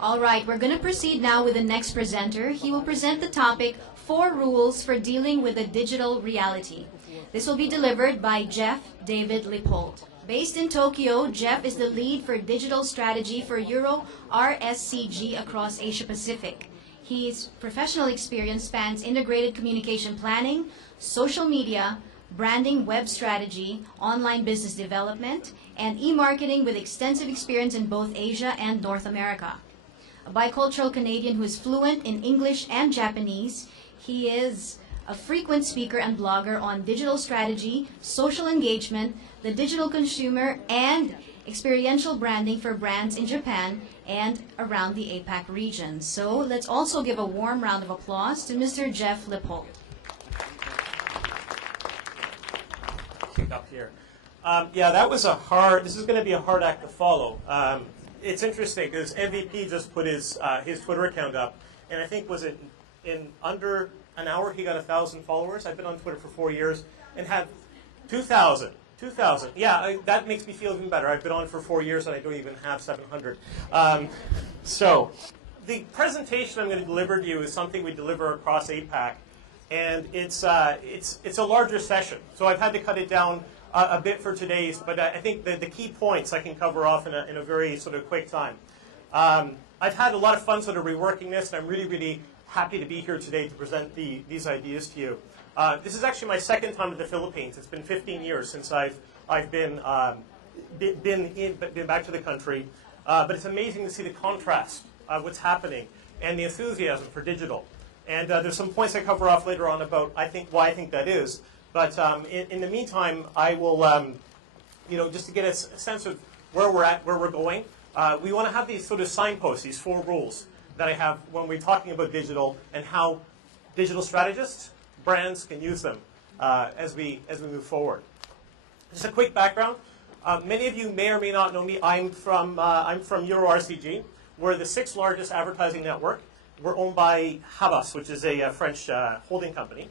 All right, we're going to proceed now with the next presenter. He will present the topic, 4 Rules for Dealing with the Digital Reality. This will be delivered by Jeff David Lippold. Based in Tokyo, Jeff is the lead for digital strategy for Euro RSCG across Asia Pacific. His professional experience spans integrated communication planning, social media, branding, web strategy, online business development, and e-marketing with extensive experience in both Asia and North America. A bicultural Canadian who is fluent in English and Japanese, he is a frequent speaker and blogger on digital strategy, social engagement, the digital consumer, and experiential branding for brands in Japan and around the APAC region. So let's also give a warm round of applause to Mr. Jeff Lippold. Up here. Yeah, that was this is going to be a hard act to follow. It's interesting because MVP just put his Twitter account up, and I think was it in under an hour he got 1,000 followers. I've been on Twitter for 4 years and had 2,000. 2,000. Yeah, that makes me feel even better. I've been on for 4 years and I don't even have 700. So the presentation I'm going to deliver to you is something we deliver across APAC, and it's a larger session. So I've had to cut it down a bit for today's, but I think the key points I can cover off in a very sort of quick time. I've had a lot of fun sort of reworking this, and I'm really, really happy to be here today to present these ideas to you. This is actually my second time to the Philippines. It's been 15 years since I've been back to the country, but it's amazing to see the contrast of what's happening and the enthusiasm for digital. And there's some points I cover off later on about why I think that is. But in the meantime, I will, just to get a sense of where we're at, where we're going, we want to have these sort of signposts, these 4 rules that I have when we're talking about digital and how digital strategists, brands can use them as we move forward. Just a quick background. Many of you may or may not know me. I'm from Euro RSCG. We're the 6th largest advertising network. We're owned by Havas, which is a French holding company.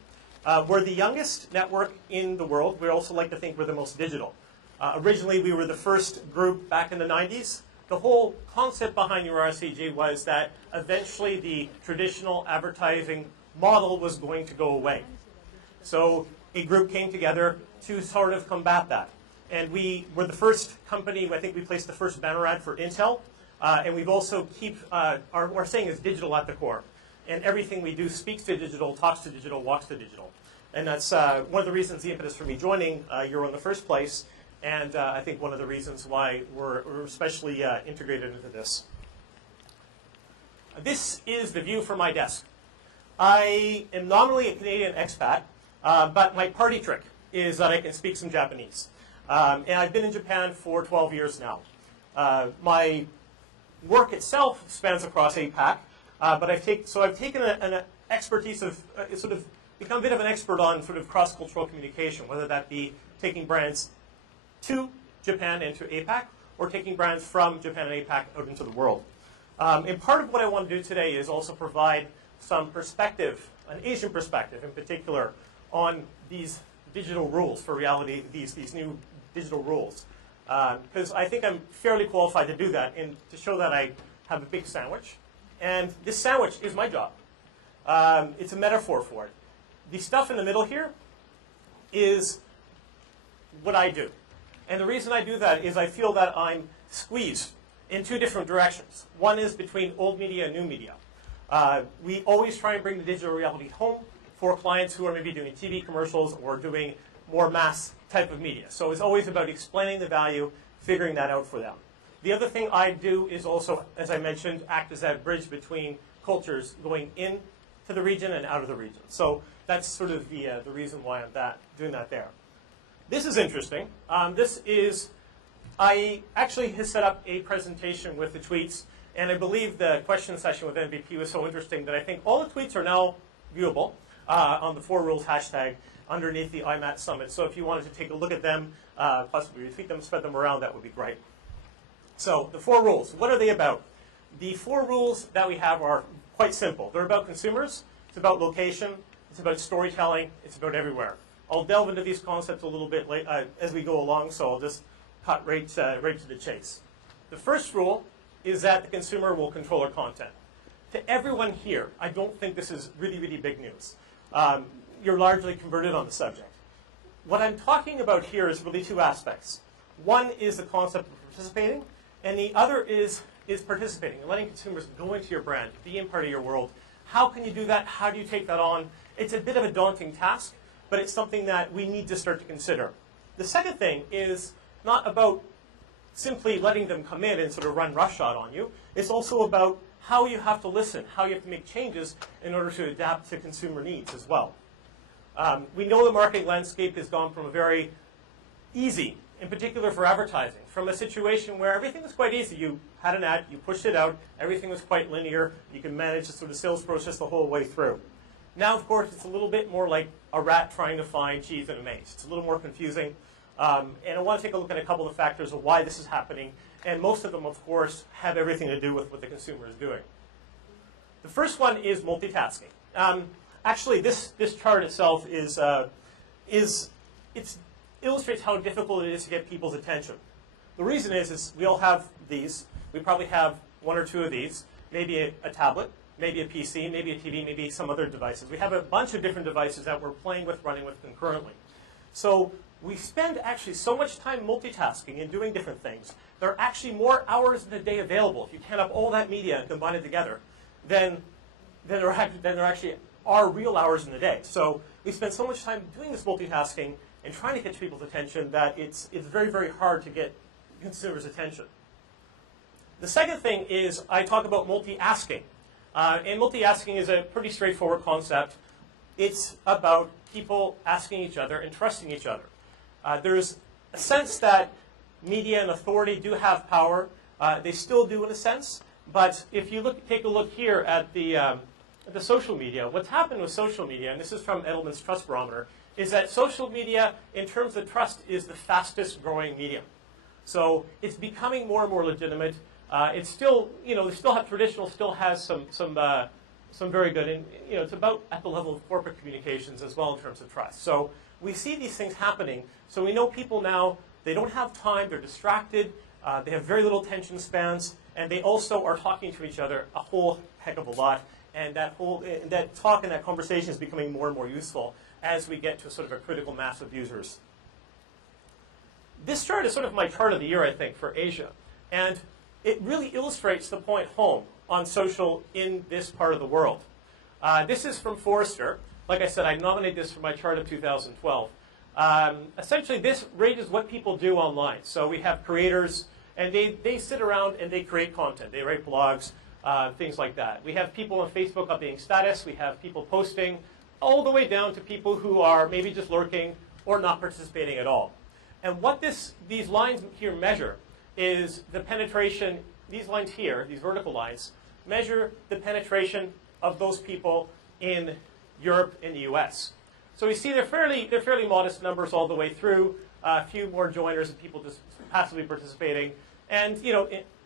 We're the youngest network in the world. We also like to think we're the most digital. Originally, we were the first group back in the 90s. The whole concept behind Euro RSCG was that eventually the traditional advertising model was going to go away. So a group came together to sort of combat that. And we were the first company, I think we placed the first banner ad for Intel. And we've also our saying is digital at the core. And everything we do speaks to digital, talks to digital, walks to digital. And that's one of the reasons, the impetus for me joining Euro in the first place. And I think one of the reasons why we're especially integrated into this. This is the view from my desk. I am nominally a Canadian expat, but my party trick is that I can speak some Japanese. And I've been in Japan for 12 years now. My work itself spans across APAC, but I've taken an expertise of sort of become a bit of an expert on sort of cross-cultural communication, whether that be taking brands to Japan and to APAC, or taking brands from Japan and APAC out into the world. And part of what I want to do today is also provide some perspective, an Asian perspective in particular, on these digital rules for reality, these new digital rules. Because I think I'm fairly qualified to do that and to show that I have a big sandwich. And this sandwich is my job. It's a metaphor for it. The stuff in the middle here is what I do. And the reason I do that is I feel that I'm squeezed in 2 different directions. One is between old media and new media. We always try and bring the digital reality home for clients who are maybe doing TV commercials or doing more mass type of media. So it's always about explaining the value, figuring that out for them. The other thing I do is also, as I mentioned, act as that bridge between cultures going into the region and out of the region. So that's sort of the reason why I'm doing that there. This is interesting. I actually have set up a presentation with the tweets, and I believe the question session with MVP was so interesting that I think all the tweets are now viewable on the 4 Rules hashtag underneath the IMAT Summit. So if you wanted to take a look at them, possibly retweet them, spread them around, that would be great. So the 4 rules, what are they about? The 4 rules that we have are quite simple. They're about consumers, it's about location, it's about storytelling, it's about everywhere. I'll delve into these concepts a little bit as we go along, so I'll just cut right to the chase. The first rule is that the consumer will control our content. To everyone here, I don't think this is really, really big news. You're largely converted on the subject. What I'm talking about here is really two aspects. One is the concept of participating, and the other is participating and letting consumers go into your brand, be in part of your world. How can you do that? How do you take that on? It's a bit of a daunting task, but it's something that we need to start to consider. The second thing is not about simply letting them come in and sort of run roughshod on you. It's also about how you have to listen, how you have to make changes in order to adapt to consumer needs as well. We know the marketing landscape has gone from a very easy, in particular for advertising, from a situation where everything was quite easy. You had an ad, you pushed it out, everything was quite linear, you can manage the sort of sales process the whole way through. Now, of course, it's a little bit more like a rat trying to find cheese in a maze. It's a little more confusing. And I want to take a look at a couple of factors of why this is happening. And most of them, of course, have everything to do with what the consumer is doing. The first one is multitasking. Actually, this chart itself illustrates how difficult it is to get people's attention. The reason is we all have these. We probably have one or two of these, maybe a tablet, maybe a PC, maybe a TV, maybe some other devices. We have a bunch of different devices that we're playing with, running with concurrently. So we spend actually so much time multitasking and doing different things. There are actually more hours in the day available, if you count up all that media and combine it together, than there actually are real hours in the day. So we spend so much time doing this multitasking and trying to catch people's attention that it's very, very hard to get consumers' attention. The second thing is I talk about multi-asking. And multi-asking is a pretty straightforward concept. It's about people asking each other and trusting each other. There's a sense that media and authority do have power. They still do in a sense. But if you take a look here at the social media, what's happened with social media, and this is from Edelman's Trust Barometer, is that social media, in terms of trust, is the fastest growing medium. So it's becoming more and more legitimate. It's still, traditional still has some very good, and it's about at the level of corporate communications as well in terms of trust. So we see these things happening. So we know people now, they don't have time, they're distracted, they have very little attention spans, and they also are talking to each other a whole heck of a lot. And that talk and that conversation is becoming more and more useful as we get to sort of a critical mass of users. This chart is sort of my chart of the year, I think, for Asia. And it really illustrates the point home on social in this part of the world. This is from Forrester. Like I said, I nominated this for my chart of 2012. Essentially, this rates what people do online. So we have creators, and they sit around and they create content. They write blogs, things like that. We have people on Facebook updating status. We have people posting, all the way down to people who are maybe just lurking or not participating at all. And what these lines here measure is the penetration. These lines here, these vertical lines, measure the penetration of those people in Europe and the US. So we see they're fairly modest numbers all the way through. A few more joiners and people just passively participating. And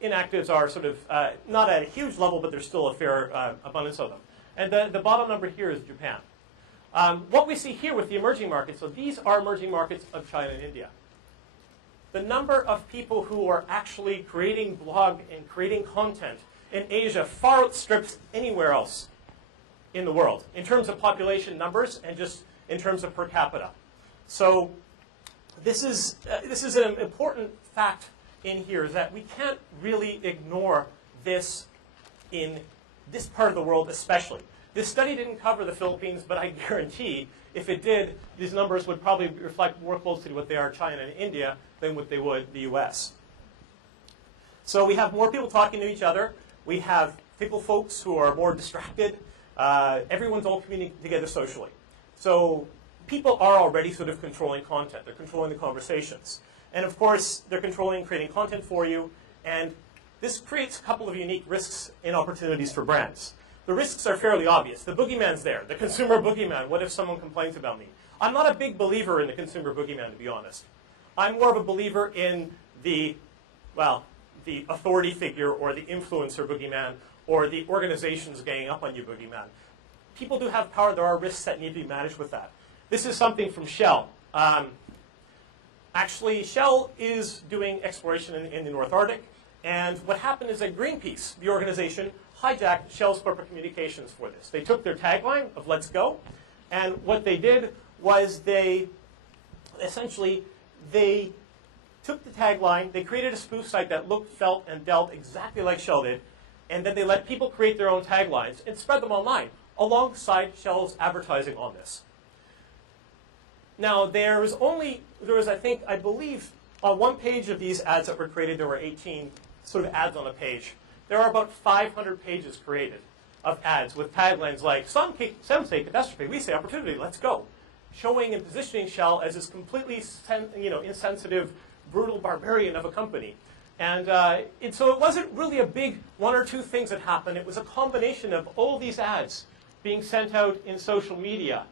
inactives are sort of not at a huge level, but there's still a fair abundance of them. And the bottom number here is Japan. What we see here with the emerging markets, so these are emerging markets of China and India. The number of people who are actually creating blog and creating content in Asia far outstrips anywhere else in the world in terms of population numbers and just in terms of per capita. So this is an important fact in here, is that we can't really ignore this in this part of the world especially. This study didn't cover the Philippines, but I guarantee if it did, these numbers would probably reflect more closely to what they are China and India than what they would the US. So we have more people talking to each other. We have fickle folks who are more distracted. Everyone's all communicating together socially. So people are already sort of controlling content. They're controlling the conversations. And of course, they're controlling and creating content for you. And this creates a couple of unique risks and opportunities for brands. The risks are fairly obvious. The boogeyman's there, the consumer boogeyman. What if someone complains about me? I'm not a big believer in the consumer boogeyman, to be honest. I'm more of a believer in the authority figure or the influencer boogeyman or the organizations ganging up on you boogeyman. People do have power. There are risks that need to be managed with that. This is something from Shell. Actually, Shell is doing exploration in the North Arctic. And what happened is that Greenpeace, the organization, hijacked Shell's corporate communications for this. They took their tagline of "Let's go," and what they did was they took the tagline, they created a spoof site that looked, felt, and dealt exactly like Shell did, and then they let people create their own taglines and spread them online alongside Shell's advertising on this. Now, there was, I believe, on one page of these ads that were created, there were 18 sort of ads on a page. There are about 500 pages created of ads with taglines like, some say catastrophe, we say opportunity, let's go. Showing and positioning Shell as this completely insensitive, brutal barbarian of a company. And so it wasn't really a big one or two things that happened. It was a combination of all these ads being sent out in social media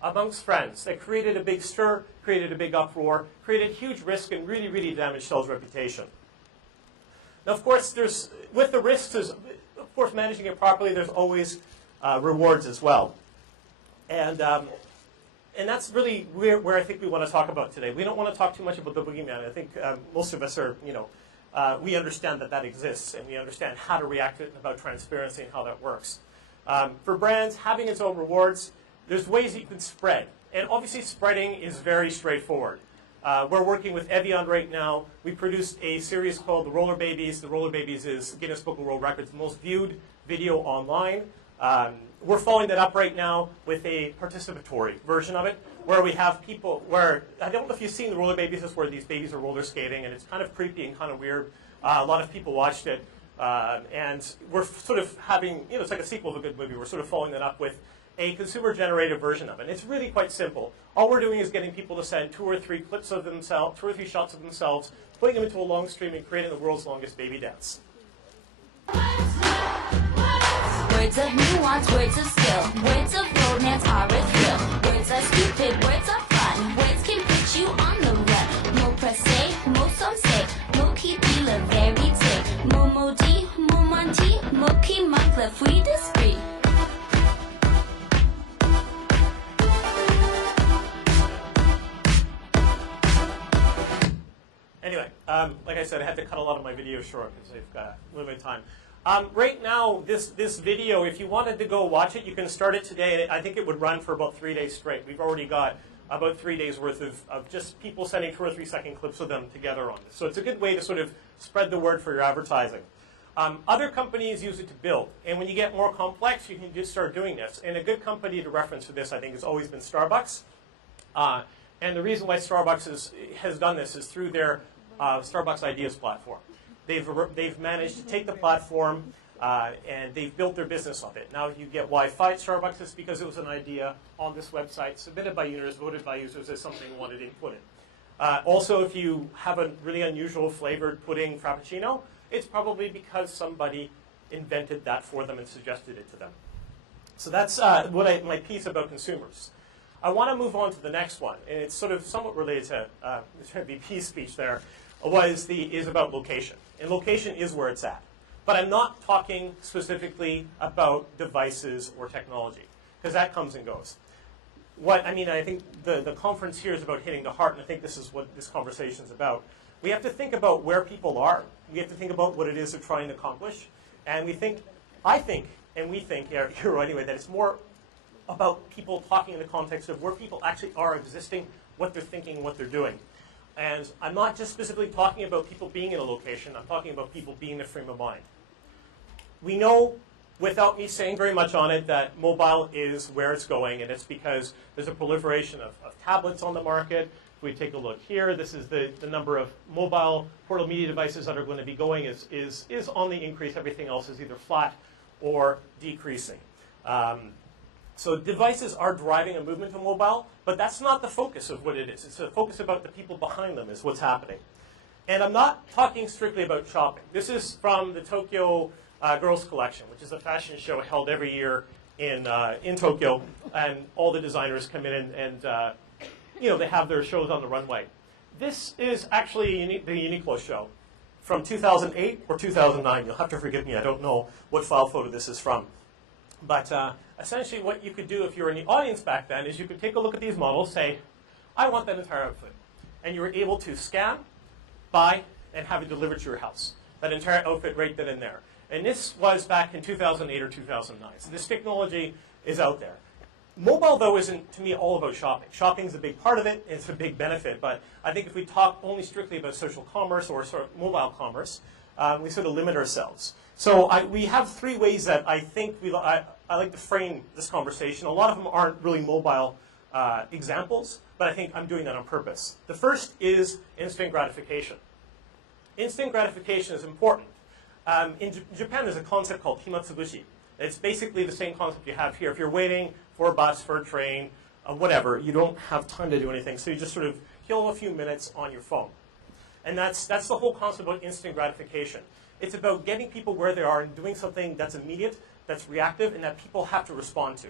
amongst friends that created a big stir, created a big uproar, created huge risk, and really, really damaged Shell's reputation. Now, of course, with the risks, of course, managing it properly, there's always rewards as well. And that's really where I think we want to talk about today. We don't want to talk too much about the boogeyman. I think most of us are, we understand that exists, and we understand how to react to it and about transparency and how that works. For brands, having its own rewards, there's ways that you can spread. And obviously, spreading is very straightforward. We're working with Evian right now. We produced a series called The Roller Babies. The Roller Babies is Guinness Book of World Records' most viewed video online. We're following that up right now with a participatory version of it, where we have people where, I don't know if you've seen The Roller Babies, it's where these babies are roller skating, and it's kind of creepy and kind of weird. A lot of people watched it. And we're sort of having, it's like a sequel to a good movie. We're sort of following that up with a consumer-generated version of it. And it's really quite simple. All we're doing is getting people to send 2 or 3 clips of themselves, 2 or 3 shots of themselves, putting them into a long stream and creating the world's longest baby dance. Words of nuance, words of skill, words of romance are a thrill. Words are stupid, words are fun, words can put you on the run. Mo presse, mo some say, mo qui dit la vérité, mo maudit, mo menti, mo qui manque le fruit d'esprit. Anyway, like I said, I had to cut a lot of my videos short because they've got limited time. Right now, this video, if you wanted to go watch it, you can start it today. And I think it would run for about 3 days straight. We've already got about 3 days worth of just people sending 2 or 3 second clips of them together on this. So it's a good way to sort of spread the word for your advertising. Other companies use it to build. And when you get more complex, you can just start doing this. And a good company to reference for this, I think, has always been Starbucks. And the reason why Starbucks has done this is through their Starbucks Ideas platform. They've managed to take the platform and they've built their business on it. Now you get Wi-Fi at Starbucks. It's because it was an idea on this website, submitted by users, voted by users as something they wanted input in. Also, if you have a really unusual flavored pudding frappuccino, it's probably because somebody invented that for them and suggested it to them. So that's my piece about consumers. I want to move on to the next one, and it's sort of somewhat related to the VP's speech there, is about location. And location is where it's at. But I'm not talking specifically about devices or technology, because that comes and goes. I think the conference here is about hitting the heart, and I think this is what this conversation is about. We have to think about where people are. We have to think about what it is they're trying to accomplish. And we think here anyway, that it's more about people talking in the context of where people actually are existing, what they're thinking, what they're doing. And I'm not just specifically talking about people being in a location. I'm talking about people being in a frame of mind. We know, without me saying very much on it, that mobile is where it's going, and it's because there's a proliferation of tablets on the market. If we take a look here, this is the number of mobile portable media devices that are going to be going is on the increase. Everything else is either flat or decreasing. So devices are driving a movement to mobile, but that's not the focus of what it is. It's the focus about the people behind them is what's happening. And I'm not talking strictly about shopping. This is from the Tokyo Girls Collection, which is a fashion show held every year in Tokyo, and all the designers come in and they have their shows on the runway. This is actually the Uniqlo show from 2008 or 2009. You'll have to forgive me. I don't know what file photo this is from. But essentially what you could do if you were in the audience back then is you could take a look at these models, say, I want that entire outfit. And you were able to scan, buy, and have it delivered to your house. that entire outfit right then and there. And this was back in 2008 or 2009. So this technology is out there. Mobile, though, isn't, to me, all about shopping. Shopping is a big part of it. It's a big benefit. But I think if we talk only strictly about social commerce or sort of mobile commerce, we sort of limit ourselves. So we have three ways that I think I like to frame this conversation. A lot of them aren't really mobile examples, but I think I'm doing that on purpose. The first is instant gratification. Instant gratification is important. In Japan, there's a concept called himatsubushi. It's basically the same concept you have here. If you're waiting for a bus, for a train, whatever, you don't have time to do anything, so you just sort of kill a few minutes on your phone. And that's the whole concept about instant gratification. It's about getting people where they are and doing something that's immediate, that's reactive, and that people have to respond to.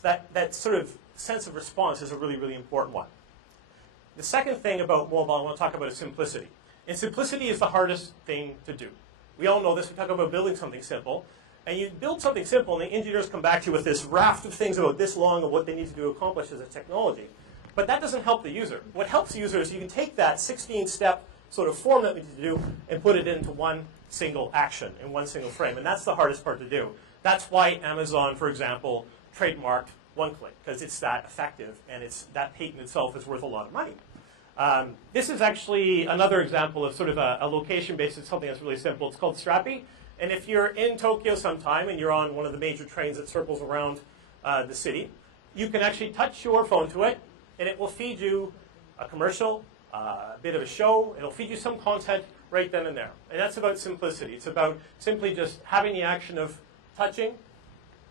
So that sort of sense of response is a really, really important one. The second thing about mobile I want to talk about is simplicity. And simplicity is the hardest thing to do. We all know this. We talk about building something simple. And you build something simple, and the engineers come back to you with this raft of things about this long of what they need to accomplish as a technology. But that doesn't help the user. What helps the user is you can take that 16-step sort of form that we need to do and put it into one single action in one single frame. And that's the hardest part to do. That's why Amazon, for example, trademarked one-click, because it's that effective, and that patent itself is worth a lot of money. This is actually another example of sort of a location-based, it's something that's really simple. It's called Strappy. And if you're in Tokyo sometime and you're on one of the major trains that circles around the city, you can actually touch your phone to it, and it will feed you a commercial, a bit of a show. It'll feed you some content right then and there. And that's about simplicity. It's about simply just having the action of touching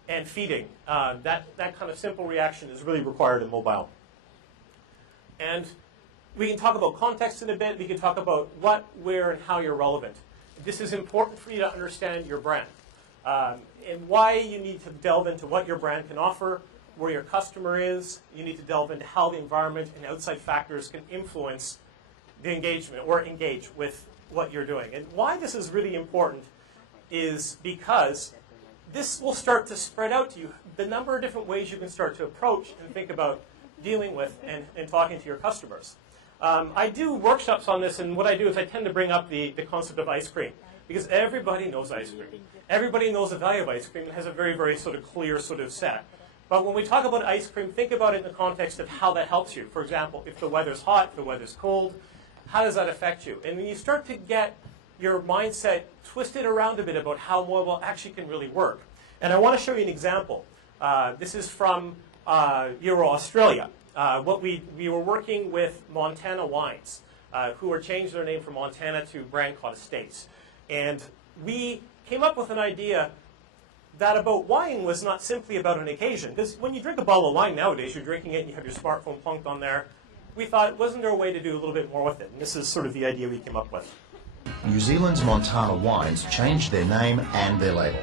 and feeding. That kind of simple reaction is really required in mobile. And we can talk about context in a bit. We can talk about what, where, and how you're relevant. This is important for you to understand your brand and why you need to delve into what your brand can offer, where your customer is. You need to delve into how the environment and outside factors can influence the engagement or engage with what you're doing. And why this is really important is because this will start to spread out to you the number of different ways you can start to approach and think about dealing with and talking to your customers. I do workshops on this, and what I do is I tend to bring up the concept of ice cream, because everybody knows ice cream. Everybody knows the value of ice cream and has a very, very sort of clear sort of set. But when we talk about ice cream, think about it in the context of how that helps you. For example, if the weather's hot, if the weather's cold, how does that affect you? And when you start to get your mindset twisted around a bit about how mobile actually can really work. And I want to show you an example. This is from Euro Australia. We were working with Montana Wines, who were changed their name from Montana to brand called Estates. And we came up with an idea that about wine was not simply about an occasion. Because when you drink a bottle of wine nowadays, you're drinking it and you have your smartphone plunked on there. We thought, wasn't there a way to do a little bit more with it? And this is sort of the idea we came up with. New Zealand's Montana Wines changed their name and their label.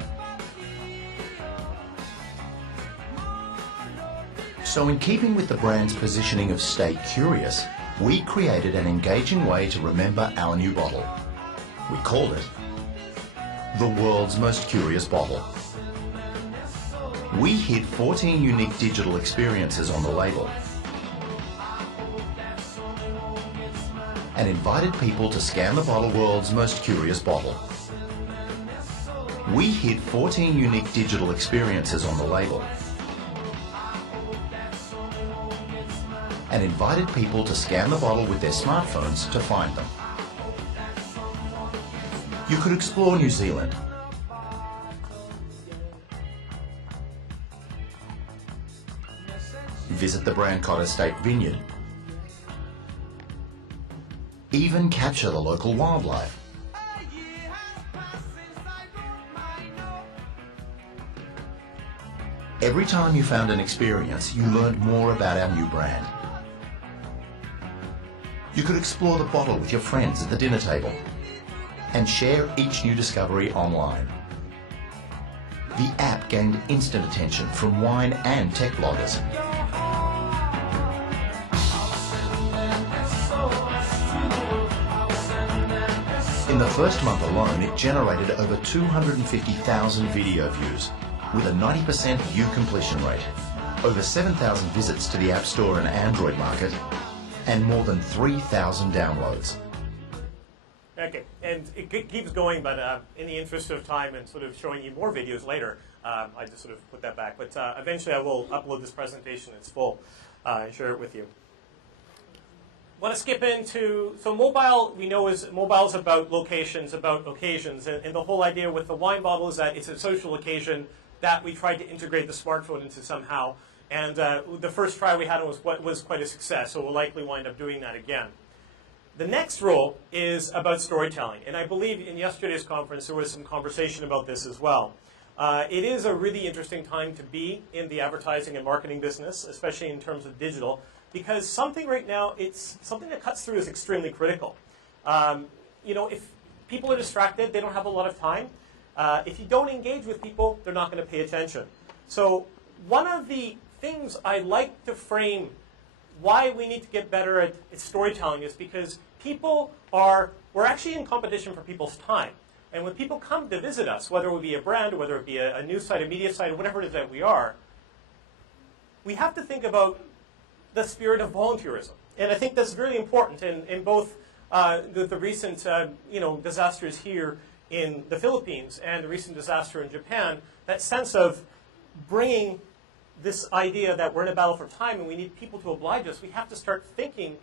So in keeping with the brand's positioning of stay curious, we created an engaging way to remember our new bottle. We called it the world's most curious bottle. We hid 14 unique digital experiences on the label and invited people to scan the bottle world's most curious bottle. We hid 14 unique digital experiences on the label and invited people to scan the bottle with their smartphones to find them. You could explore New Zealand, visit the Brancott Estate Vineyard, even capture the local wildlife. Every time you found an experience, you learned more about our new brand. You could explore the bottle with your friends at the dinner table and share each new discovery online. The app gained instant attention from wine and tech bloggers. In the first month alone, it generated over 250,000 video views with a 90% view completion rate, over 7,000 visits to the App Store and Android market, and more than 3,000 downloads. Okay, and it keeps going, but in the interest of time and sort of showing you more videos later, I just sort of put that back. But eventually I will upload this presentation in its full and share it with you. Want to skip into, so mobile, we know mobile is about locations, about occasions, and the whole idea with the wine bottle is that it's a social occasion that we tried to integrate the smartphone into somehow. And the first try we had was quite a success, so we'll likely wind up doing that again. The next rule is about storytelling, and I believe in yesterday's conference there was some conversation about this as well. It is a really interesting time to be in the advertising and marketing business, especially in terms of digital, because something right now, it's something that cuts through is extremely critical. You know, if people are distracted, they don't have a lot of time. If you don't engage with people, they're not going to pay attention. So one of the things I like to frame why we need to get better at storytelling is because we're actually in competition for people's time. And when people come to visit us, whether it would be a brand, or whether it be a news site, a media site, or whatever it is that we are, we have to think about the spirit of volunteerism. And I think that's really important in both the recent disasters here in the Philippines and the recent disaster in Japan, that sense of bringing this idea that we're in a battle for time and we need people to oblige us. We have to start thinking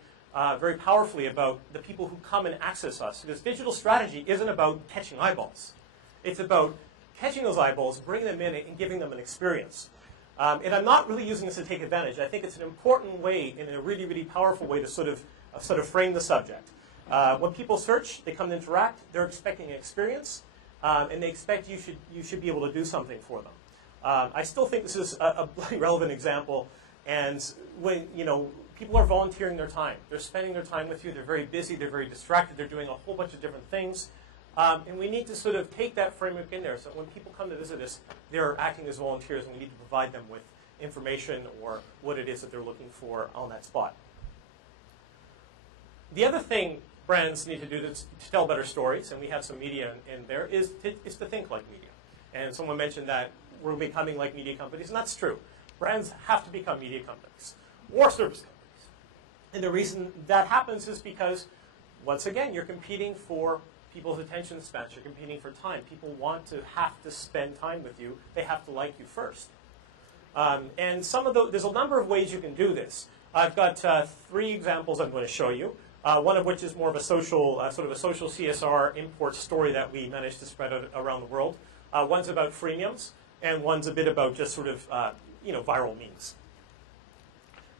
very powerfully about the people who come and access us. Because digital strategy isn't about catching eyeballs. It's about catching those eyeballs, bringing them in, and giving them an experience. And I'm not really using this to take advantage. I think it's an important way, and a really, really powerful way to sort of frame the subject. When people search, they come to interact, they're expecting an experience, and they expect you should be able to do something for them. I still think this is a relevant example, and when people are volunteering their time, they're spending their time with you, they're very busy, they're very distracted, they're doing a whole bunch of different things, and we need to sort of take that framework in there so when people come to visit us, they're acting as volunteers, and we need to provide them with information or what it is that they're looking for on that spot. The other thing brands need to do to tell better stories, and we have some media in there, is to think like media. And someone mentioned that we're becoming like media companies, and that's true. Brands have to become media companies or service companies. And the reason that happens is because, once again, you're competing for people's attention spans. You're competing for time. People want to have to spend time with you. They have to like you first. And there's a number of ways you can do this. I've got 3 examples I'm going to show you. One of which is more of a social, sort of a social CSR import story that we managed to spread around the world. One's about freemiums, and one's a bit about just sort of viral memes.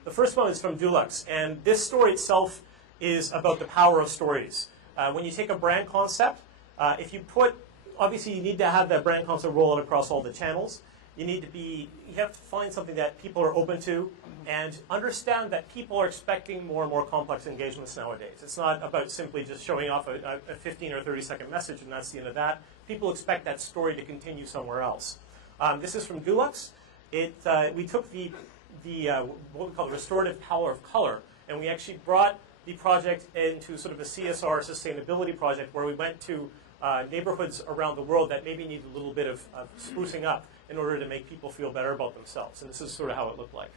The first one is from Dulux, and this story itself is about the power of stories. When you take a brand concept, obviously you need to have that brand concept roll out across all the channels. You have to find something that people are open to, and understand that people are expecting more and more complex engagements nowadays. It's not about simply just showing off a 15 or 30-second message, and that's the end of that. People expect that story to continue somewhere else. This is from Dulux. We took what we call the restorative power of color, and we actually brought the project into sort of a CSR sustainability project where we went to neighborhoods around the world that maybe need a little bit of sprucing up in order to make people feel better about themselves. And this is sort of how it looked like.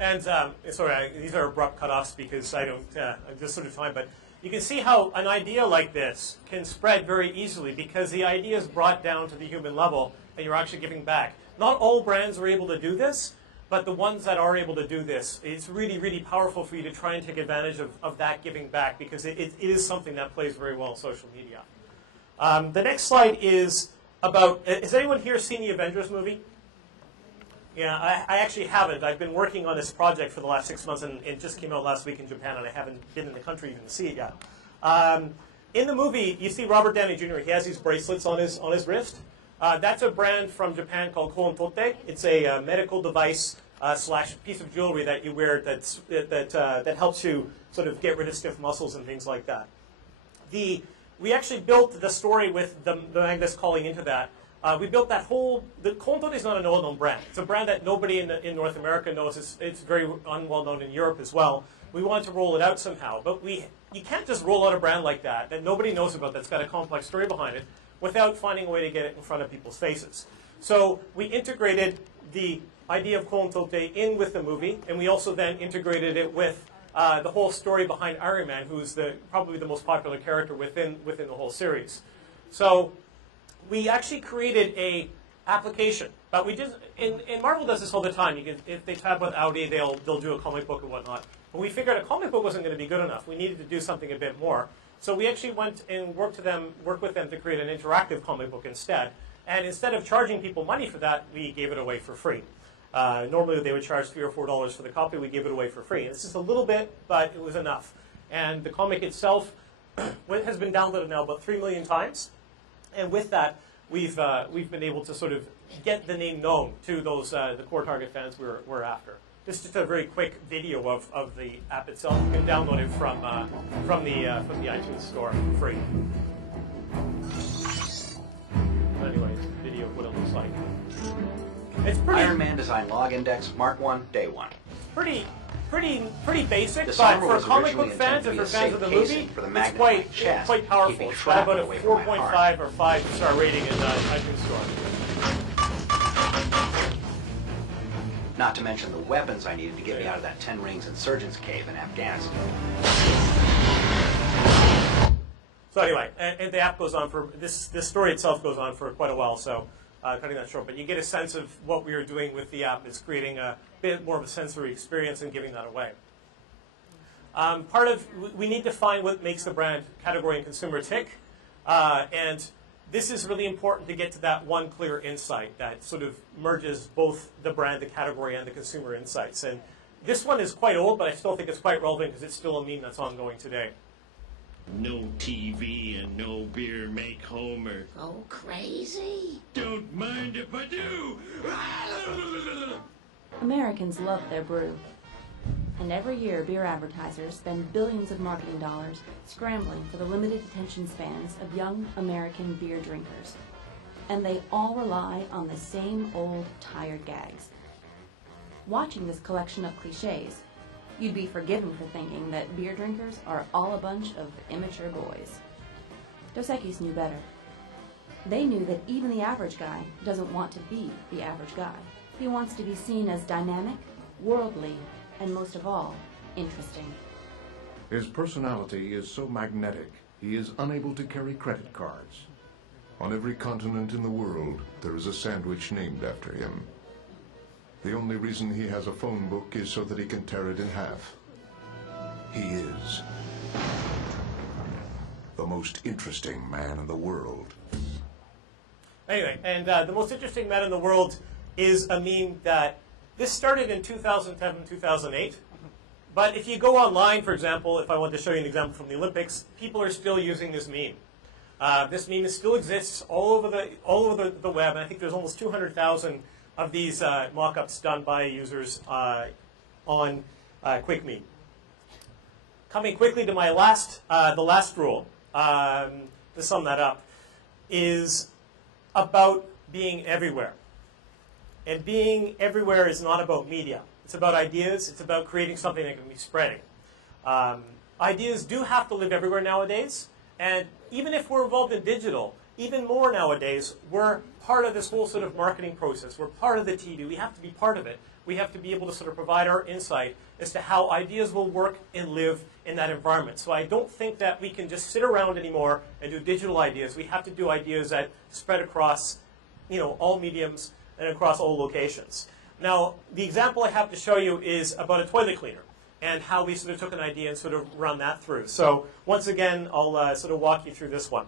And sorry, these are abrupt cutoffs because I don't, I'm just sort of time, but you can see how an idea like this can spread very easily because the idea is brought down to the human level and you're actually giving back. Not all brands are able to do this, but the ones that are able to do this, it's really, really powerful for you to try and take advantage of that giving back because it is something that plays very well on social media. The next slide is about, has anyone here seen the Avengers movie? Yeah, I actually haven't. I've been working on this project for the last 6 months, and it just came out last week in Japan, and I haven't been in the country even to see it yet. In the movie, you see Robert Downey Jr. He has these bracelets on his wrist. That's a brand from Japan called Koontote. It's a medical device slash piece of jewelry that you wear that helps you sort of get rid of stiff muscles and things like that. We actually built the story with the Magnus calling into that. We built that whole, the Koontote is not a well-known brand. It's a brand that nobody in North America knows. It's very unwell known in Europe as well. We wanted to roll it out somehow, but you can't just roll out a brand like that nobody knows about, that's got a complex story behind it, without finding a way to get it in front of people's faces. So we integrated the idea of Koontote in with the movie, and we also then integrated it with the whole story behind Iron Man, who's probably the most popular character within the whole series. So we actually created a application, but we did. And Marvel does this all the time. If they tab with Audi, they'll do a comic book or whatnot. But we figured a comic book wasn't going to be good enough. We needed to do something a bit more. So we actually went and worked with them to create an interactive comic book instead. And instead of charging people money for that, we gave it away for free. Normally they would charge $3 or $4 for the copy. We gave it away for free. And it's just a little bit, but it was enough. And the comic itself has been downloaded now about 3 million times. And with that, we've been able to sort of get the name known to those the core target fans we're after. This is just a very quick video of the app itself. You can download it from the iTunes store for free. Anyway, video of what it looks like. It's pretty Iron Man design log index, Mark 1, day 1. pretty basic, The but Somber for was comic book originally fans intended or to for be a fans of the safe movie, casing for the it's magnet quite in my chest, quite powerful. keeping It's got about a shrapnel away from my 4.5 or 5-star rating in the iTunes store. Not to mention the weapons I needed to get me out of that 10 rings insurgents cave in Afghanistan. So anyway, and the app goes on for, this story itself goes on for quite a while, so cutting that short. But you get a sense of what we are doing with the app is creating a bit more of a sensory experience and giving that away. We need to find what makes the brand, category, and consumer tick. And this is really important to get to that one clear insight that sort of merges both the brand, the category, and the consumer insights. And this one is quite old, but I still think it's quite relevant because it's still a meme that's ongoing today. No TV and no beer make Homer Go crazy? don't mind if I do. Americans love their brew. And every year, beer advertisers spend billions of marketing dollars scrambling for the limited attention spans of young American beer drinkers. And they all rely on the same old tired gags. Watching this collection of cliches, you'd be forgiven for thinking that beer drinkers are all a bunch of immature boys. Dos Equis knew better. They knew that even the average guy doesn't want to be the average guy. He wants to be seen as dynamic, worldly, and most of all, interesting. His personality is so magnetic, he is unable to carry credit cards. On every continent in the world, there is a sandwich named after him. The only reason he has a phone book is so that he can tear it in half. He is the most interesting man in the world. Anyway, and the most interesting man in the world is a meme that this started in 2007, 2008. But if you go online, for example, if I want to show you an example from the Olympics, people are still using this meme. This meme still exists all over the web, and I think there's almost 200,000 of these mock-ups done by users on QuickMeme. Coming quickly to my the last rule, to sum that up, is about being everywhere. And being everywhere is not about media. It's about ideas. It's about creating something that can be spreading. Ideas do have to live everywhere nowadays, And even if we're involved in digital, even more nowadays, we're part of this whole sort of marketing process. We're part of the TV. We have to be part of it. We have to be able to sort of provide our insight as to how ideas will work and live in that environment. So I don't think that we can just sit around anymore and do digital ideas. We have to do ideas that spread across, all mediums and across all locations. Now, the example I have to show you is about a toilet cleaner and how we sort of took an idea and sort of run that through. So once again, I'll sort of walk you through this one.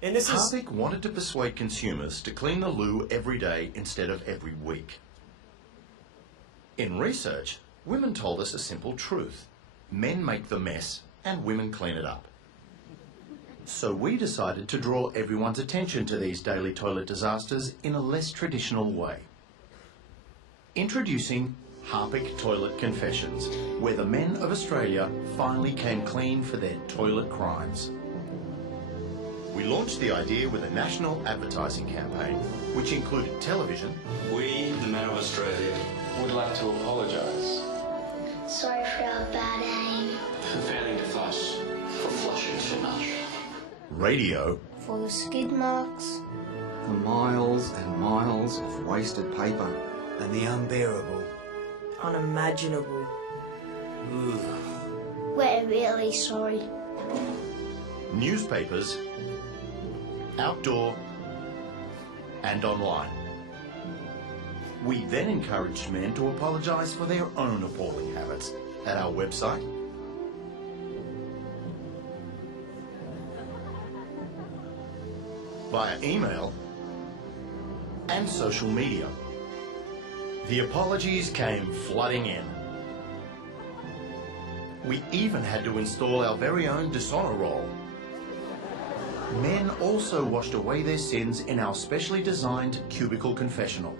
And this is... Harpic wanted to persuade consumers to clean the loo every day instead of every week. In research, women told us a simple truth. Men make the mess and women clean it up. So we decided to draw everyone's attention to these daily toilet disasters in a less traditional way. Introducing Harpic Toilet Confessions, where the men of Australia finally came clean for their toilet crimes. We launched the idea with a national advertising campaign, which included television. We, the men of Australia, would like to apologise. Sorry for our bad aim. For failing to flush. For flushing too much. Radio. For the skid marks. The miles and miles of wasted paper. And the unbearable. Unimaginable. We're really sorry. Newspapers, outdoor, and online. We then encouraged men to apologise for their own appalling habits at our website, via email, and social media. The apologies came flooding in. We even had to install our very own dishonour roll. Men also washed away their sins in our specially designed cubicle confessional.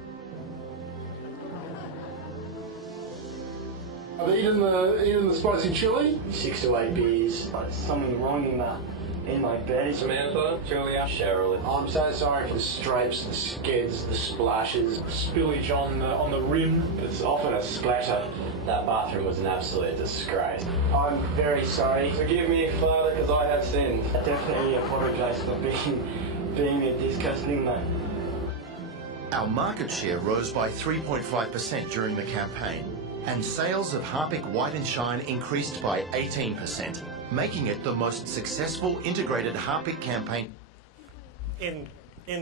Are they eating the spicy chili? 6 to 8 beers. There's something wrong in my bed. Samantha, Julia, Cheryl. I'm so sorry for the stripes, the skids, the splashes, spillage on the rim. It's often a splatter. That bathroom was an absolute disgrace. I'm very sorry. Forgive me, Father, because I have sinned. I definitely apologise for being a disgusting man. Our market share rose by 3.5% during the campaign, and sales of Harpic White and Shine increased by 18%, making it the most successful integrated Harpic campaign in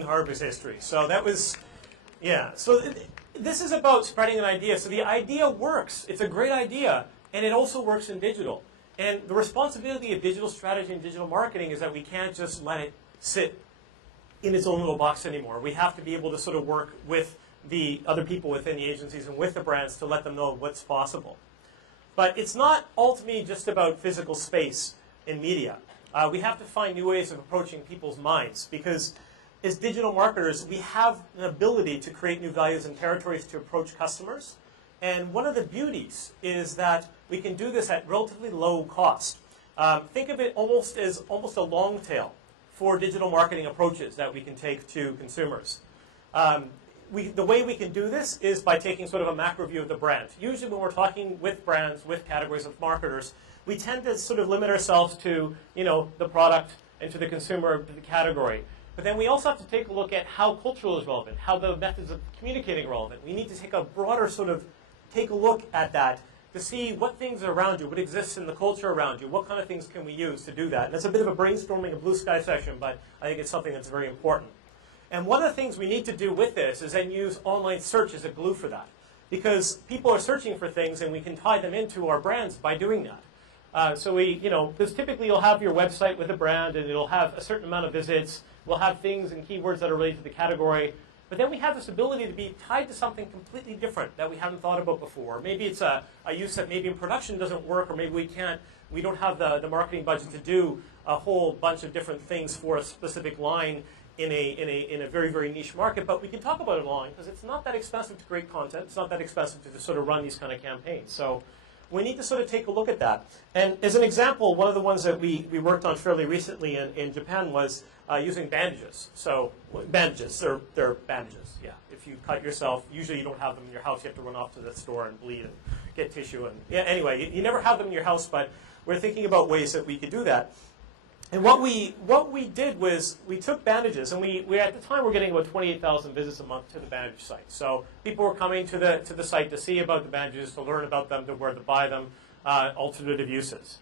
Harpic's history. So that was, yeah. So this is about spreading an idea. So the idea works. It's a great idea, and it also works in digital. And the responsibility of digital strategy and digital marketing is that we can't just let it sit in its own little box anymore. We have to be able to sort of work with the other people within the agencies and with the brands to let them know what's possible. But it's not ultimately just about physical space in media. We have to find new ways of approaching people's minds, because as digital marketers, we have an ability to create new values and territories to approach customers. And one of the beauties is that we can do this at relatively low cost. Think of it almost as a long tail for digital marketing approaches that we can take to consumers. The way we can do this is by taking sort of a macro view of the brand. Usually when we're talking with brands, with categories of marketers, we tend to sort of limit ourselves to, the product and to the consumer, to the category. But then we also have to take a look at how cultural is relevant, how the methods of communicating are relevant. We need to take a broader take a look at that to see what things are around you, what exists in the culture around you, what kind of things can we use to do that. And it's a bit of a brainstorming, a blue sky session, but I think it's something that's very important. And one of the things we need to do with this is then use online search as a glue for that. Because people are searching for things, and we can tie them into our brands by doing that. So because typically you'll have your website with a brand, and it'll have a certain amount of visits. We'll have things and keywords that are related to the category. But then we have this ability to be tied to something completely different that we haven't thought about before. Maybe it's a use that maybe in production doesn't work, or maybe we don't have the marketing budget to do a whole bunch of different things for a specific line in a very, very niche market. But we can talk about it online because it's not that expensive to create content. It's not that expensive to just sort of run these kind of campaigns. So we need to sort of take a look at that. And as an example, one of the ones that we worked on fairly recently in Japan was using bandages. So bandages, they're bandages, yeah. If you cut yourself, usually you don't have them in your house. You have to run off to the store and bleed and get tissue. And yeah, anyway, you never have them in your house, but we're thinking about ways that we could do that. And what we did was we took bandages, and we at the time were getting about 28,000 visits a month to the bandage site. So people were coming to the site to see about the bandages, to learn about them, to where to buy them, alternative uses.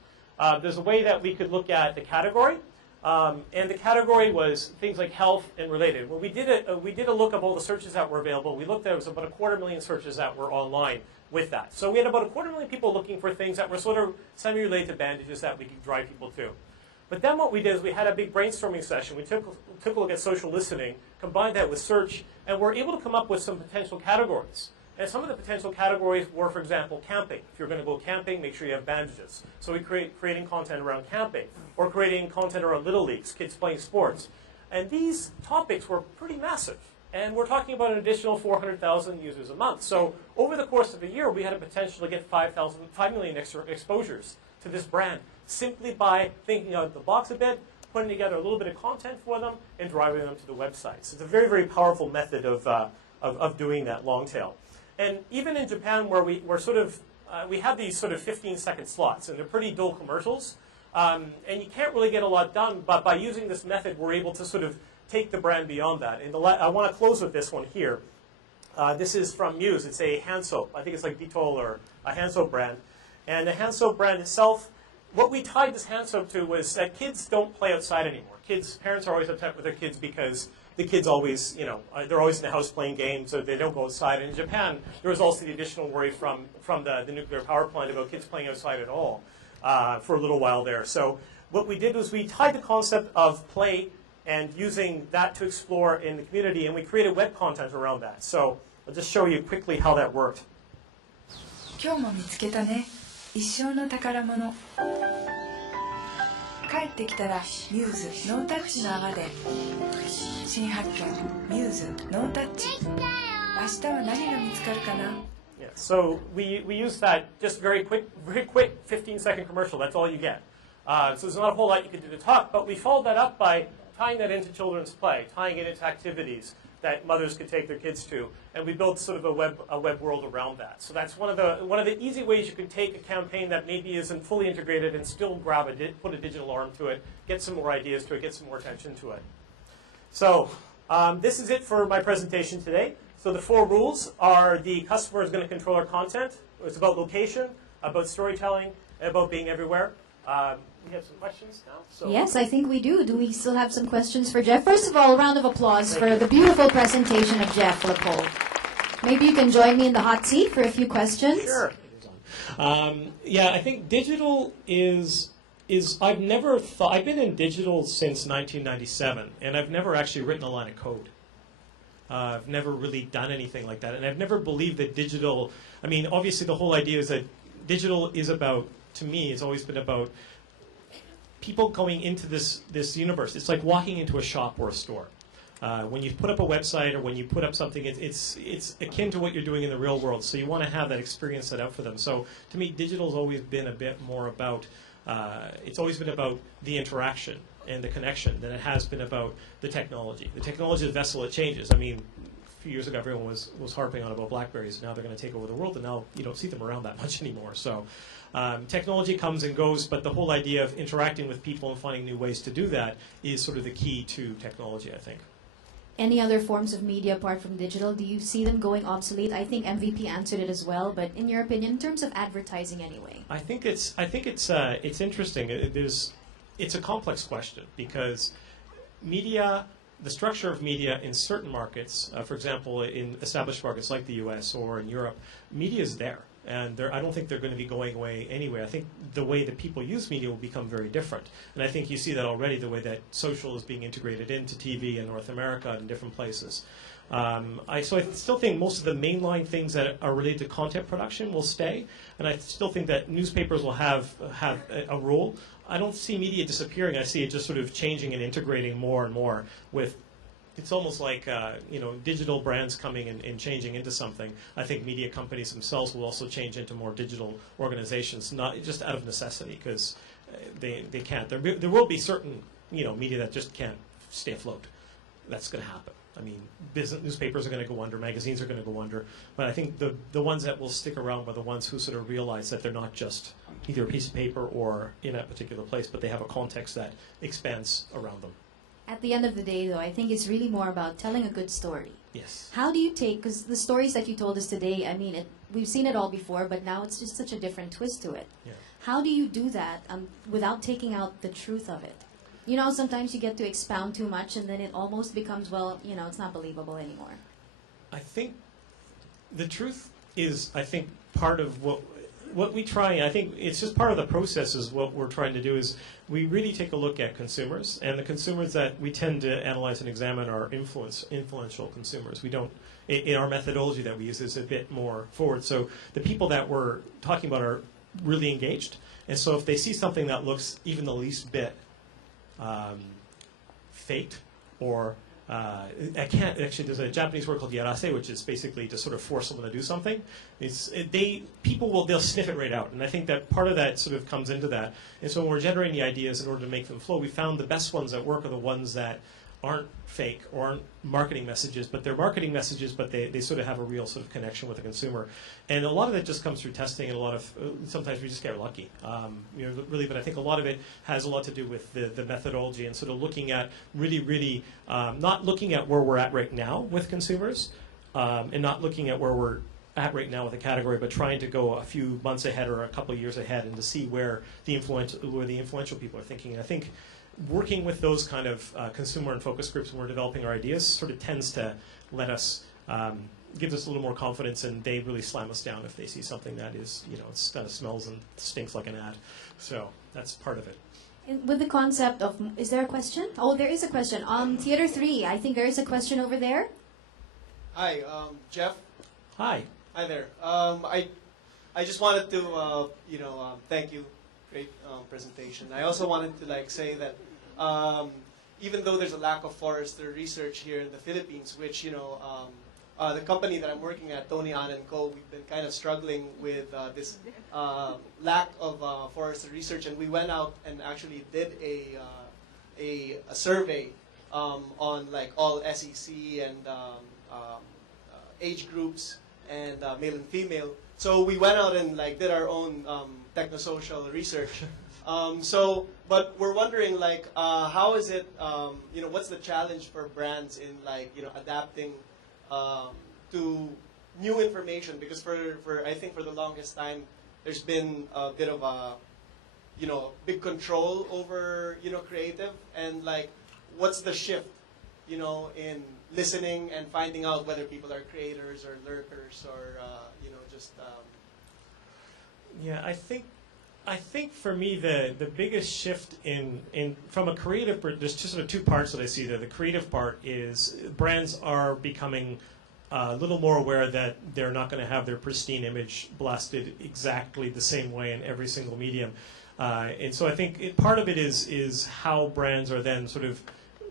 There's a way that we could look at the category, and the category was things like health and related. When we did a look of all the searches that were available, we looked at it was about 250,000 searches that were online with that. So we had about 250,000 people looking for things that were sort of semi-related to bandages that we could drive people to. But then what we did is we had a big brainstorming session. We took a look at social listening, combined that with search, and we're able to come up with some potential categories. And some of the potential categories were, for example, camping. If you're going to go camping, make sure you have bandages. So we creating content around camping, or creating content around little leagues, kids playing sports. And these topics were pretty massive. And we're talking about an additional 400,000 users a month. So over the course of a year, we had a potential to get 5 million extra exposures to this brand, simply by thinking out of the box a bit, putting together a little bit of content for them, and driving them to the website. So it's a very, very powerful method of doing that long tail. And even in Japan, where we have these sort of 15-second slots, and they're pretty dull commercials, and you can't really get a lot done, but by using this method, we're able to sort of take the brand beyond that. And I want to close with this one here. This is from Muse. It's a hand soap. I think it's like Dettol or a hand soap brand. And the hand soap brand itself, what we tied this hand soap to was that kids don't play outside anymore. Parents are always upset with their kids because the kids always, they're always in the house playing games, so they don't go outside. And in Japan, there was also the additional worry from the nuclear power plant about kids playing outside at all for a little while there. So what we did was we tied the concept of play and using that to explore in the community, and we created web content around that. So I'll just show you quickly how that worked. 今日も見つけたね。一生の宝物。帰ってきたらミューズノータッチの泡で新発見ミューズノータッチ。明日は何が見つかるかな。Yeah, so we use that just very quick 15-second commercial. That's all you get. So there's not a whole lot you can do to talk, but we followed that up by tying that into children's play, tying it into activities that mothers could take their kids to, and we built sort of a web world around that. So that's one of the easy ways you can take a campaign that maybe isn't fully integrated and still put a digital arm to it, get some more ideas to it, get some more attention to it. So this is it for my presentation today. So the 4 rules are: the customer is going to control our content. It's about location, about storytelling, and about being everywhere. We have some questions now. So. Yes, I think we do. Do we still have some questions for Jeff? First of all, a round of applause for the beautiful presentation of Jeff Lippold. Maybe you can join me in the hot seat for a few questions. Sure. Yeah, I think digital is I've been in digital since 1997, and I've never actually written a line of code. I've never really done anything like that, and I've never believed that digital, I mean, obviously the whole idea is that digital is about, to me, it's always been about people going into this universe. It's like walking into a shop or a store. When you put up a website or when you put up something, it's akin to what you're doing in the real world. So you want to have that experience set out for them. So to me, digital has always been a bit more about, it's always been about the interaction and the connection than it has been about the technology. The technology is a vessel, it changes. I mean, a few years ago, everyone was harping on about BlackBerries. Now they're going to take over the world, and now you don't see them around that much anymore. So technology comes and goes, but the whole idea of interacting with people and finding new ways to do that is sort of the key to technology, I think. Any other forms of media apart from digital, do you see them going obsolete? I think MVP answered it as well, but in your opinion, in terms of advertising anyway? I think it's interesting. It's a complex question because media, the structure of media in certain markets, for example, in established markets like the US or in Europe, media is there. And I don't think they're going to be going away anyway. I think the way that people use media will become very different. And I think you see that already, the way that social is being integrated into TV in North America and in different places. So I still think most of the mainline things that are related to content production will stay. And I still think that newspapers will have a role. I don't see media disappearing. I see it just sort of changing and integrating more and more with. It's almost like digital brands coming and changing into something. I think media companies themselves will also change into more digital organizations, not just out of necessity, because they can't. There will be certain media that just can't stay afloat. That's going to happen. I mean, business newspapers are going to go under, magazines are going to go under, but I think the ones that will stick around are the ones who sort of realize that they're not just either a piece of paper or in a particular place, but they have a context that expands around them. At the end of the day, though, I think it's really more about telling a good story. Yes. How do you take, because the stories that you told us today, I mean, we've seen it all before, but now it's just such a different twist to it. Yeah. How do you do that without taking out the truth of it? You know, sometimes you get to expound too much and then it almost becomes, well, you know, it's not believable anymore. I think the truth is, I think, part of what we try, I think it's just part of the process is what we're trying to do is we really take a look at consumers, and the consumers that we tend to analyze and examine are influential consumers. We don't, in our methodology that we use is a bit more forward. So the people that we're talking about are really engaged, and so if they see something that looks even the least bit faked or I can't actually. There's a Japanese word called yarase, which is basically to sort of force someone to do something. They'll sniff it right out, and I think that part of that sort of comes into that. And so when we're generating the ideas in order to make them flow, we found the best ones that work are the ones that aren't fake or aren't marketing messages, but they're marketing messages, but they sort of have a real sort of connection with the consumer. And a lot of it just comes through testing, and a lot of sometimes we just get lucky, really. But I think a lot of it has a lot to do with the methodology and sort of looking at really not looking at where we're at right now with consumers, and not looking at where we're at right now with a category, but trying to go a few months ahead or a couple of years ahead and to see where the influential people are thinking. And I think working with those kind of consumer and focus groups when we're developing our ideas sort of tends to let us, gives us a little more confidence, and they really slam us down if they see something that is, kind of smells and stinks like an ad. So that's part of it. And with the concept of, is there a question? Oh, there is a question. Theater 3, I think there is a question over there. Hi, Jeff. Hi. Hi there. I just wanted to, thank you. Great presentation. I also wanted to say that even though there's a lack of forester research here in the Philippines, which the company that I'm working at, Tony An & Co., we've been kind of struggling with this lack of forester research, and we went out and actually did a survey on all SEC and age groups and male and female. So we went out and did our own technosocial research. But we're wondering how is it, what's the challenge for brands in adapting to new information? Because I think for the longest time there's been a bit of a big control over creative, and what's the shift in listening and finding out whether people are creators or lurkers or just yeah, I think for me the biggest shift in from a creative, there's just sort of two parts that I see there. The creative part is brands are becoming a little more aware that they're not going to have their pristine image blasted exactly the same way in every single medium, and so I think part of it is how brands are then sort of,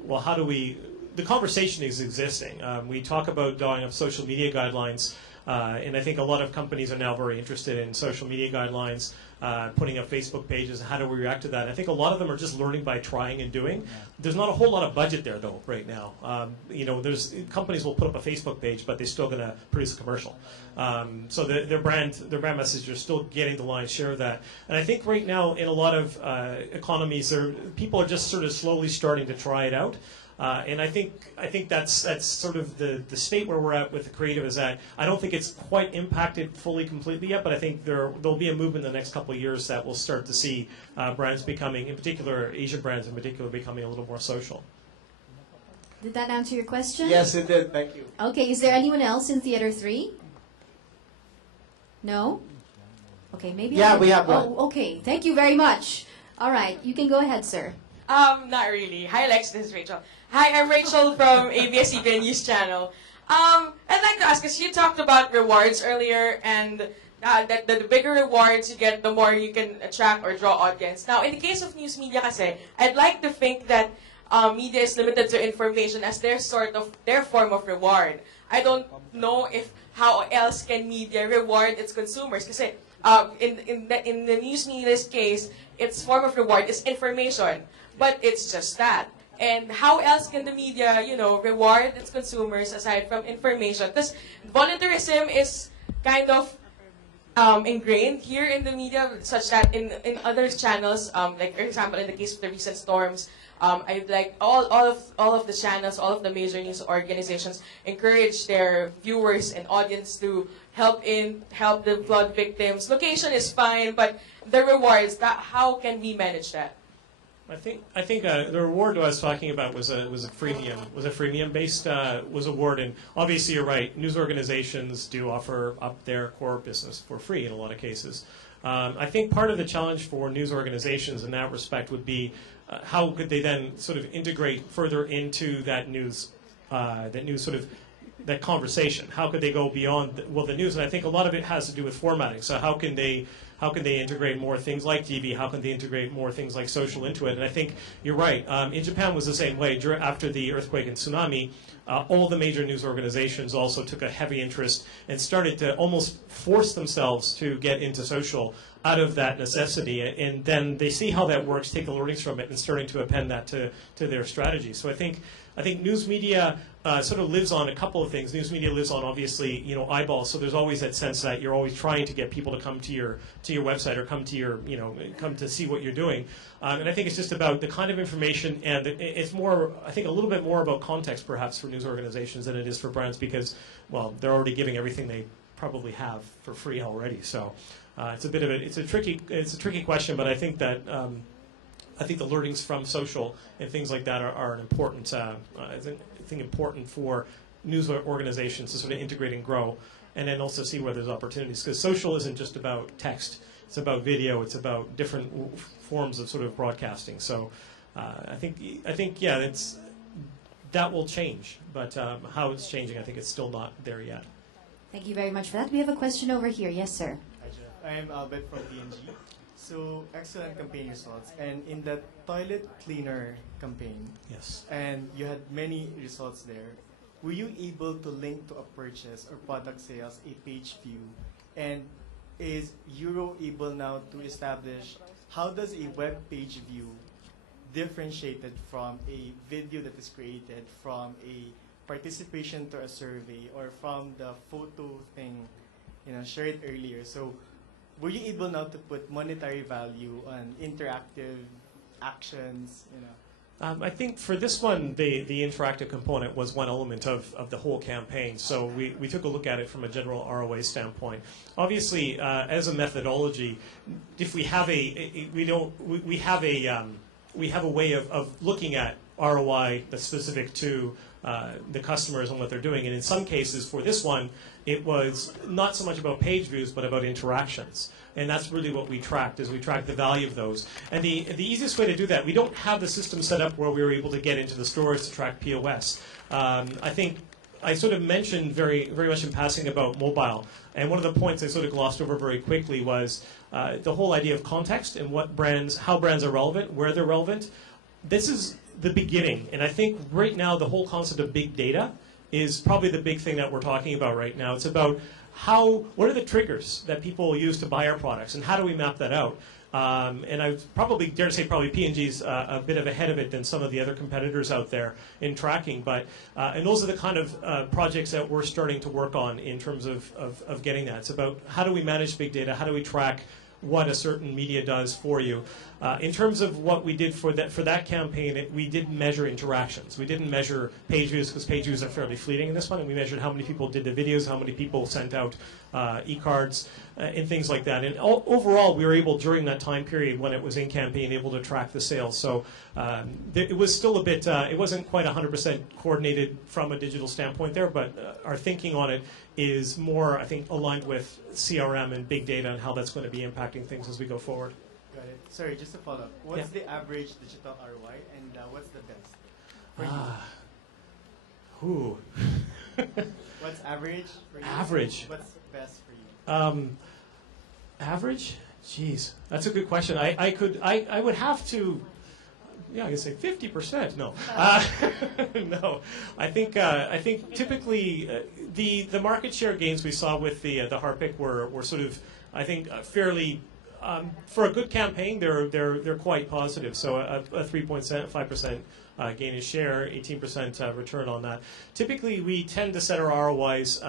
well, how do we? The conversation is existing. We talk about drawing up social media guidelines. And I think a lot of companies are now very interested in social media guidelines, putting up Facebook pages, and how do we react to that? I think a lot of them are just learning by trying and doing. Yeah. There's not a whole lot of budget there, though, right now. There's companies will put up a Facebook page, but they're still going to produce a commercial. So their brand messages are still getting the lion's share of that. And I think right now in a lot of economies, people are just sort of slowly starting to try it out. And I think that's sort of the state where we're at with the creative is that I don't think it's quite impacted fully completely yet, but I think there'll be a movement in the next couple of years that we'll start to see brands becoming, in particular Asian brands in particular, becoming a little more social. Did that answer your question? Yes, it did. Thank you. Okay, is there anyone else in Theater 3? No? Okay, maybe. Yeah, we have one. Oh, okay. Thank you very much. All right, you can go ahead, sir. Not really. Hi, Lex. This is Rachel. Hi, I'm Rachel from ABS-CBN News Channel. I'd like to ask, because you talked about rewards earlier, and that the bigger rewards you get, the more you can attract or draw audience. Now, in the case of news media kasi, I'd like to think that media is limited to information as their form of reward. I don't know how else can media reward its consumers. Kasi in the news media's case, its form of reward is information. But it's just that. And how else can the media, reward its consumers aside from information? Because volunteerism is kind of ingrained here in the media, such that in other channels, like for example, in the case of the recent storms, I'd like all of the channels, all of the major news organizations encourage their viewers and audience to help the flood victims. Location is fine, but the rewards, how can we manage that? I think the reward I was talking about was a freemium based award, and obviously you're right. News organizations do offer up their core business for free in a lot of cases. I think part of the challenge for news organizations in that respect would be how could they then sort of integrate further into that news sort of that conversation. How could they go beyond the news? And I think a lot of it has to do with formatting. So how can they integrate more things like TV? How can they integrate more things like social into it? And I think you're right. In Japan was the same way. After the earthquake and tsunami, all the major news organizations also took a heavy interest and started to almost force themselves to get into social out of that necessity. And then they see how that works, take the learnings from it, and starting to append that to their strategy. So I think news media sort of lives on a couple of things. News media lives on, obviously, eyeballs. So there's always that sense that you're always trying to get people to come to your website or come to see what you're doing. And I think it's just about the kind of information, and it's more, I think, a little bit more about context, perhaps, for news organizations than it is for brands, because, well, they're already giving everything they probably have for free already. So it's a tricky question, but I think that. I think the learnings from social and things like that are an important, I think important for news organizations to sort of integrate and grow, and then also see where there's opportunities. Because social isn't just about text; it's about video. It's about different forms of sort of broadcasting. So, I think yeah, that will change, but how it's changing, I think it's still not there yet. Thank you very much for that. We have a question over here. Yes, sir. Hi, Jeff. I am Albert from PNG. So, excellent campaign results. And in the toilet cleaner campaign, yes, and you had many results there, were you able to link to a purchase or product sales a page view? And is Euro able now to establish how does a web page view differentiated from a video that is created, from a participation to a survey, or from the photo thing shared earlier? So, were you able now to put monetary value on interactive actions? I think for this one, the interactive component was one element of the whole campaign. So we took a look at it from a general ROA standpoint. Obviously, as a methodology, if we have we have a way of looking at ROI that's specific to the customers and what they're doing. And in some cases, for this one, it was not so much about page views, but about interactions. And that's really what we tracked, is we tracked the value of those. And the easiest way to do that, we don't have the system set up where we were able to get into the stores to track POS. I think I sort of mentioned very much in passing about mobile. And one of the points I sort of glossed over very quickly was the whole idea of context and how brands are relevant, where they're relevant. This is the beginning. And I think right now the whole concept of big data is probably the big thing that we're talking about right now. It's about what are the triggers that people use to buy our products, and how do we map that out? And I probably dare to say P&G's a bit of ahead of it than some of the other competitors out there in tracking. But and those are the kind of projects that we're starting to work on in terms of getting that. It's about how do we manage big data, how do we track what a certain media does for you. In terms of what we did for that campaign, we did measure interactions. We didn't measure page views, because page views are fairly fleeting in this one, and we measured how many people did the videos, how many people sent out e-cards, and things like that. And overall, we were able, during that time period when it was in campaign, able to track the sales. So it was still a bit, it wasn't quite 100% coordinated from a digital standpoint there, but our thinking on it is more, I think, aligned with CRM and big data and how that's going to be impacting things as we go forward. Got it. Sorry, just to follow up. What's the average digital ROI, and what's the best for you? What's average for you? Average. What's best for you? Average? Jeez, that's a good question. I would have to. Yeah, I can say 50%. No, no. I think typically the market share gains we saw with the Harpic were sort of, I think, fairly For a good campaign, they're quite positive. So a 3.5% gain in share, 18% return on that. Typically, we tend to set our ROIs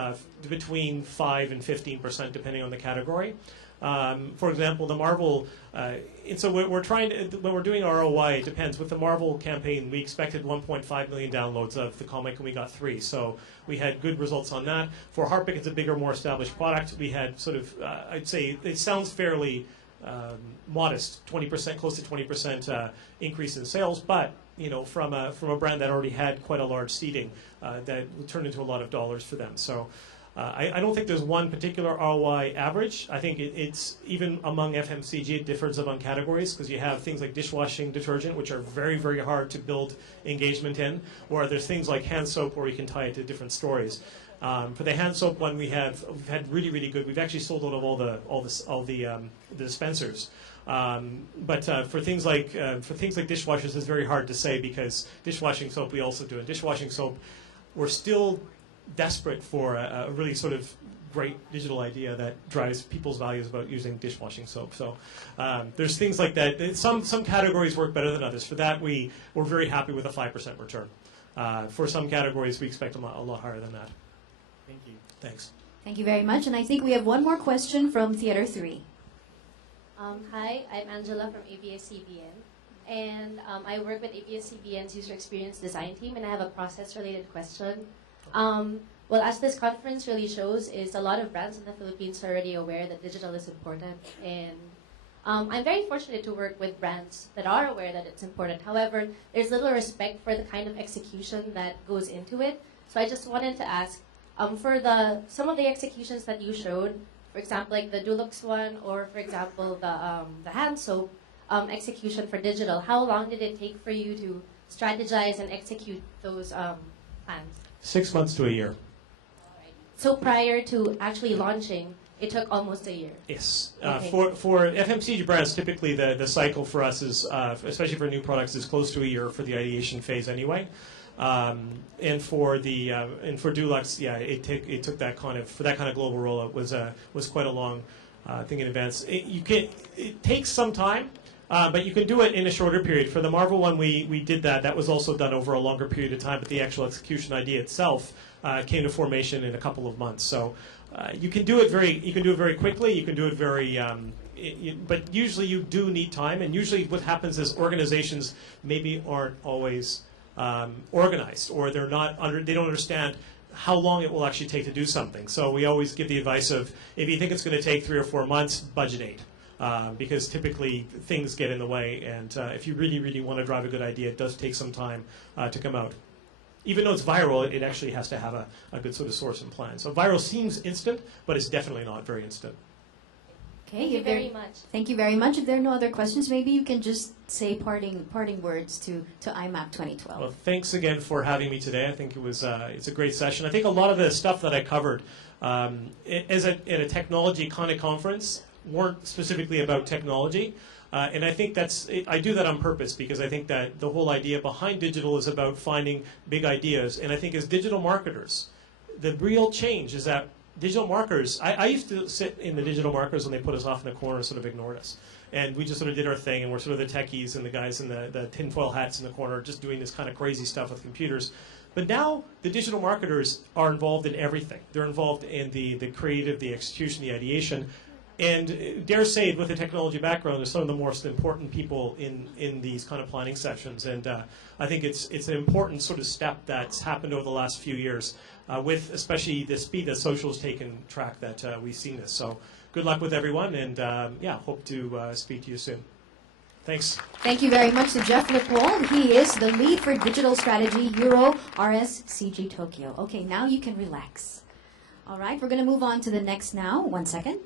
between 5 and 15%, depending on the category. For example, the Marvel, and so we're trying to, when we're doing ROI, it depends. With the Marvel campaign, we expected 1.5 million downloads of the comic, and we got 3. So we had good results on that. For Harpic, it's a bigger, more established product. We had sort of, I'd say, it sounds fairly modest, 20%, close to 20% increase in sales, but you know, from a brand that already had quite a large seeding, that turned into a lot of dollars for them. So. I don't think there's one particular ROI average. I think it's even among FMCG, it differs among categories because you have things like dishwashing detergent, which are very, very hard to build engagement in, or there's things like hand soap where you can tie it to different stories. For the hand soap one, we've had really, really good. We've actually sold out of all the dispensers. But for things like dishwashers, it's very hard to say because dishwashing soap we also do. And dishwashing soap, we're still desperate for a really sort of great digital idea that drives people's values about using dishwashing soap. So there's things like that. Some categories work better than others. For that, we're very happy with a 5% return. For some categories, we expect a lot higher than that. Thank you. Thanks. Thank you very much. And I think we have one more question from Theater 3. Hi, I'm Angela from ABS-CBN. And I work with ABS-CBN's user experience design team, and I have a process-related question. Well, as this conference really shows, is a lot of brands in the Philippines are already aware that digital is important, and I'm very fortunate to work with brands that are aware that it's important. However, there's little respect for the kind of execution that goes into it. So I just wanted to ask, for some of the executions that you showed, for example, like the Dulux one, or for example, the hand soap execution for digital, how long did it take for you to strategize and execute those plans? 6 months to a year. So prior to actually launching, it took almost a year? Yes. Okay. For FMCG brands, typically the cycle for us is, especially for new products, is close to a year for the ideation phase anyway. And for Dulux, yeah, it took that kind of, for that kind of global rollout was quite a long thing in advance. It takes some time. But you can do it in a shorter period. For the Marvel one, we did that. That was also done over a longer period of time, but the actual execution idea itself came to formation in a couple of months. So you can do it very quickly. You can do it very, but usually you do need time. And usually what happens is organizations maybe aren't always organized, or they don't understand how long it will actually take to do something. So we always give the advice of, if you think it's going to take 3 or 4 months, budget 8. Because typically things get in the way, and if you really, really want to drive a good idea, it does take some time to come out. Even though it's viral, it actually has to have a good sort of source and plan. So viral seems instant, but it's definitely not very instant. Okay, Thank you very much. Thank you very much. If there are no other questions, maybe you can just say parting words to IMAP 2012. Well, thanks again for having me today. I think it's a great session. I think a lot of the stuff that I covered at a technology kind of conference weren't specifically about technology, and I think I do that on purpose because I think that the whole idea behind digital is about finding big ideas, and I think as digital marketers, the real change is that digital marketers, I used to sit in the digital marketers when they put us off in the corner and sort of ignored us, and we just sort of did our thing, and we're sort of the techies and the guys in the tinfoil hats in the corner just doing this kind of crazy stuff with computers. But now the digital marketers are involved in everything. They're involved in the creative, the execution, the ideation. And dare say, with a technology background, they're some of the most important people in these kind of planning sessions. And I think it's an important sort of step that's happened over the last few years, with especially the speed that social has taken track that we've seen this. So good luck with everyone, and yeah, hope to speak to you soon. Thanks. Thank you very much to Jeff Lippold. He is the lead for digital strategy, Euro RSCG Tokyo. Okay, now you can relax. All right, we're going to move on to the next now. 1 second.